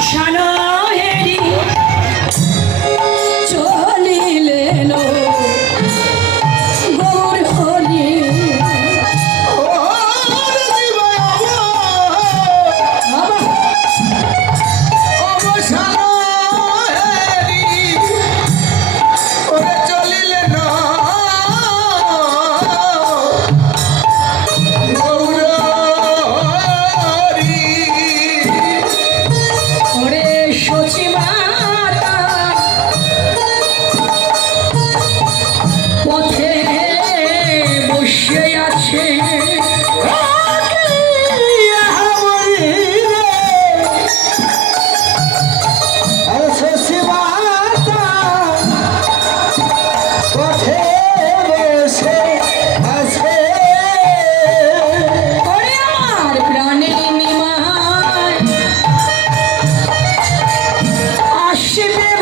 Shana. আসবে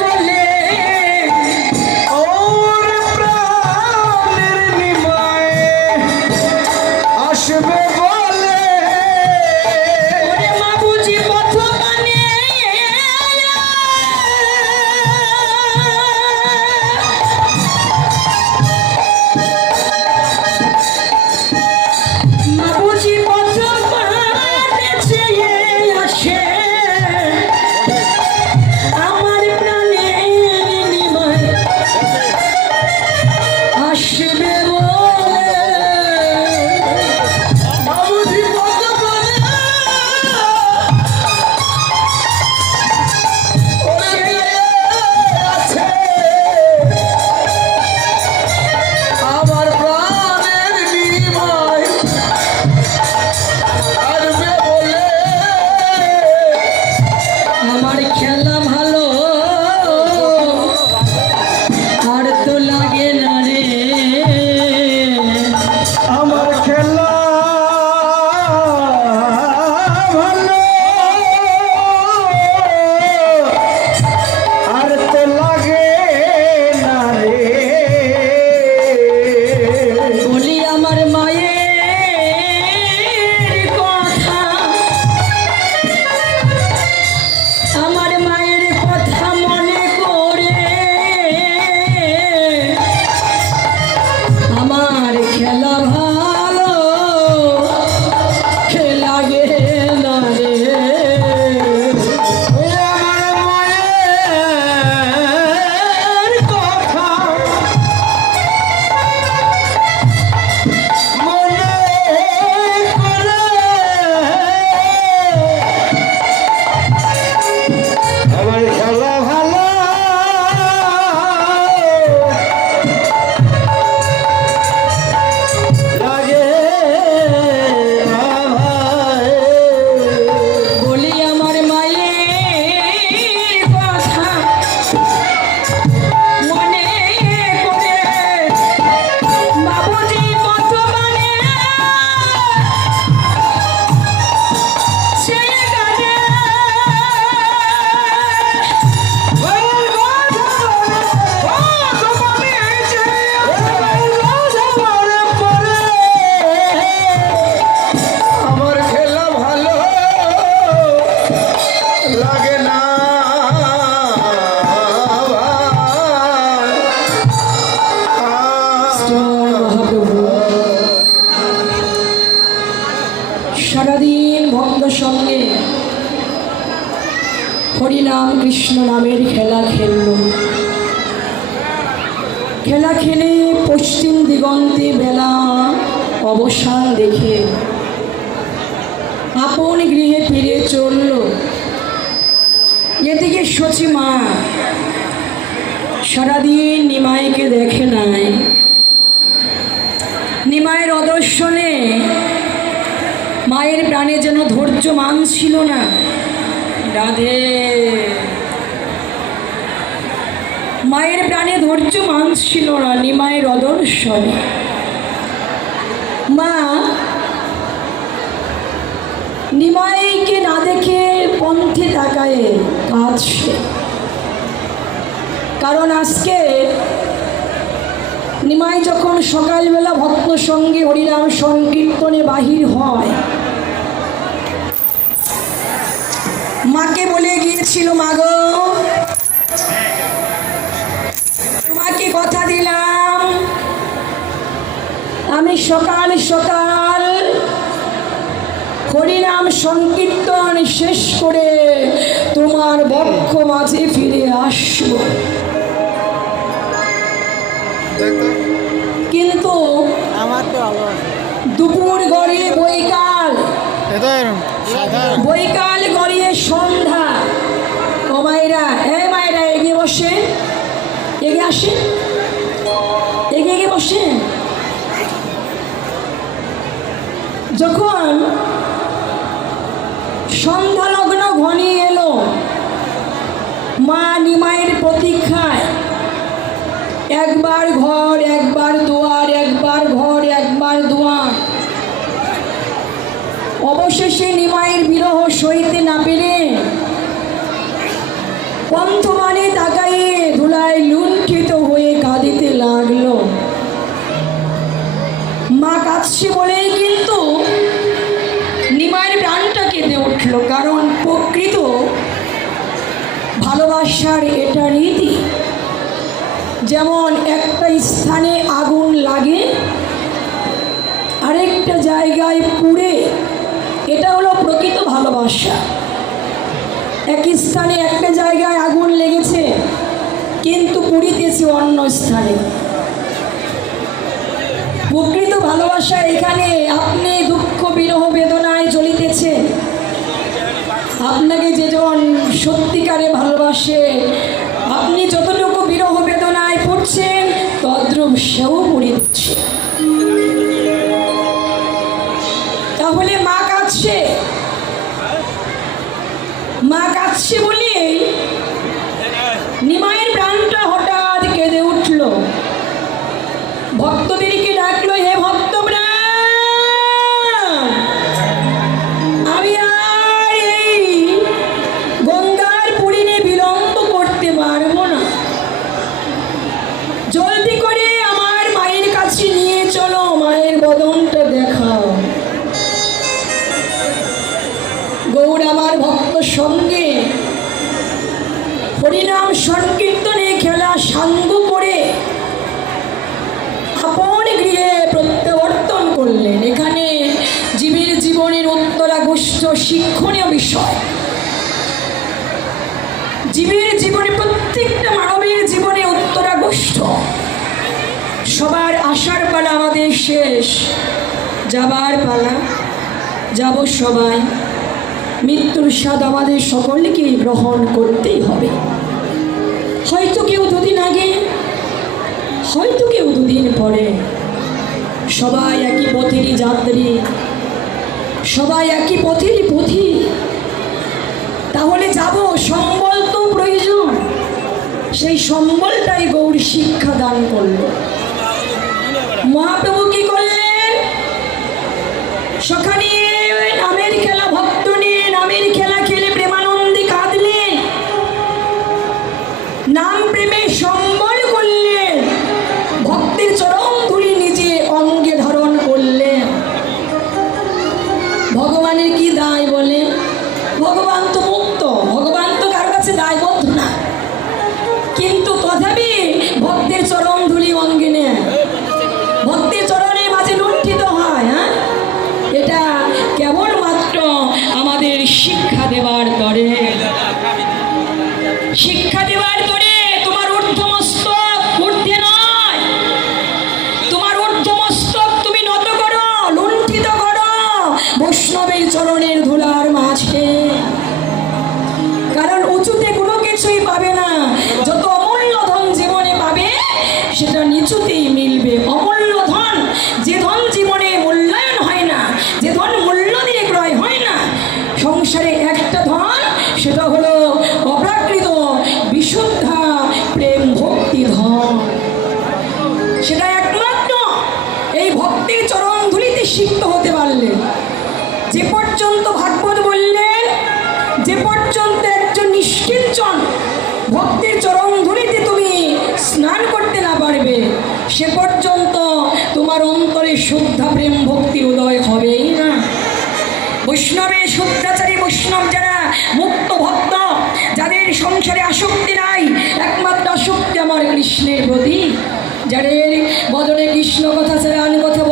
কৃষ্ণ নামের খেলা খেলল। খেলা খেলে পশ্চিম দিগন্তে বেলা অবসান দেখে। আপন গৃহে ফিরে চলল। এদিকে সচিমা সারাদিন নিমাইকে দেখে নাই। নিমায়ের অদর্শনে মায়ের প্রাণে যেন ধৈর্য মান ছিল না। রাধে মায়ের প্রাণে ধৈর্য মান ছিল না নিমায়ের অদর্শনে। মা, নিমাইকে না দেখে পন্থে তাকায়ে কাঁদছে। কারণ আজকে নিমাই যখন সকালবেলা ভক্ত সঙ্গে হরিনাম সংকীর্তনে বাহির হয়, মাকে বলে গিয়েছিল মাগো আমি সকাল সকাল হরিনাম সংকীর্তন শেষ করে তোমার বক্ষ মাঝে ফিরে আসব। কিন্তু আমার তো দুপুর গড়িয়ে বৈকাল। বৈকাল গড়িয়ে সন্ধ্যা। ও মায়েরা এ মায়েরা এগিয়ে বসে এগিয়ে আসে এগিয়ে এগিয়ে বসে যখন সন্ধ্যা লগ্ন ঘনিয়ে এলো, মা নিমাইয়ের প্রতীক্ষায়, একবার ঘর, একবার দুয়ার, একবার ঘর, একবার দুয়ার। অবশেষে নিমাইয়ের বিরহ সইতে না পেরে পন্থমানে তাকাইয়ে ধুলায় লুণ্ঠিত হয়ে কাঁদিতে লাগল। মা কাঁদছে বলেই উঠল কারণ প্রকৃত ভালোবাসার এটা রীতি। যেমন একটা স্থানে আগুন লাগে, আরেকটা জায়গায় পুড়ে, এটা হলো প্রকৃত ভালোবাসা। এক স্থানে একটা জায়গায় আগুন লেগেছে, কিন্তু পুড়িতেছে অন্য স্থানে। প্রকৃত ভালোবাসা এখানে আপনি দুঃখ, বিরহ, বেদনায় জ্বলিতেছে আপনাকে যেজন সত্যিকারে ভালোবাসে, আপনি যতটুকু বিরহ বেদনায় পড়ছেন, তদ্রুপ সেও পড়িতেছে তাহলে মা কাঁদছে? মা কাঁদছে শিক্ষণীয় বিষয়। জীবের জীবনে, প্রত্যেকটা মানবের জীবনে উত্তরাগুষ্ঠ। সবার আসার পালা আমাদের শেষ। যাবার পালা, যাব সবাই। মৃত্যুর স্বাদ আমাদের সকলকেই গ্রহণ করতেই হবে। হয়তো কেউ দুদিন আগে, হয়তো কেউ দুদিন পরে, সবাই একই পথেরই যাত্রী। সবাই একই পথেরই পথি? তাহলে যাব, সম্বল তো প্রয়োজন। সেই সম্বলটাই গৌর শিক্ষা দান করল। মহাপ্রভু কি করলেন? সখানে শিক্ষা দেওয়ার তরে শিক্ষা দেওয়ার তরে যে পর্যন্ত ভাগবত বললেন, যে পর্যন্ত একজন নিশ্চিন্তজন ভক্তির চরম ধরিতে তুমি স্নান করতে না পারবে, সে পর্যন্ত তোমার অন্তরে শ্রদ্ধা প্রেম ভক্তির উদয় হবেই না। বৈষ্ণবে শুদ্ধাচারী বৈষ্ণব যারা মুক্ত ভক্ত, যাদের সংসারে আসক্তি নাই, একমাত্র আসক্তি আমার কৃষ্ণের প্রতি, যাদের বদনে কৃষ্ণ কথা ছাড়া আন কথা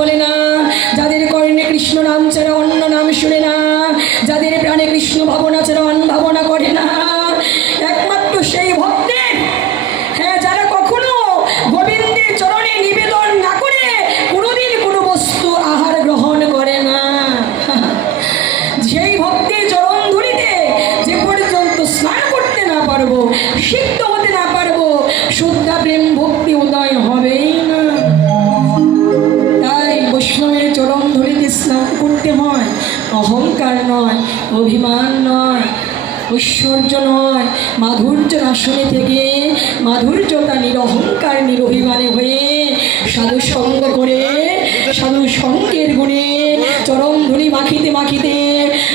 অহংকার নয়, অভিমান নয়, ঐশ্বর্য নয়, মাধুর্য আসনে থেকে মাধুর্যতা নিরহংকার নিরভিমানে হয়ে সাধু সঙ্গ করে, সাধু সঙ্গের গুণে চরম ধুলি মাখিতে মাখিতে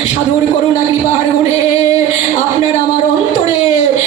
সাধুর করুণা কৃপার গুণে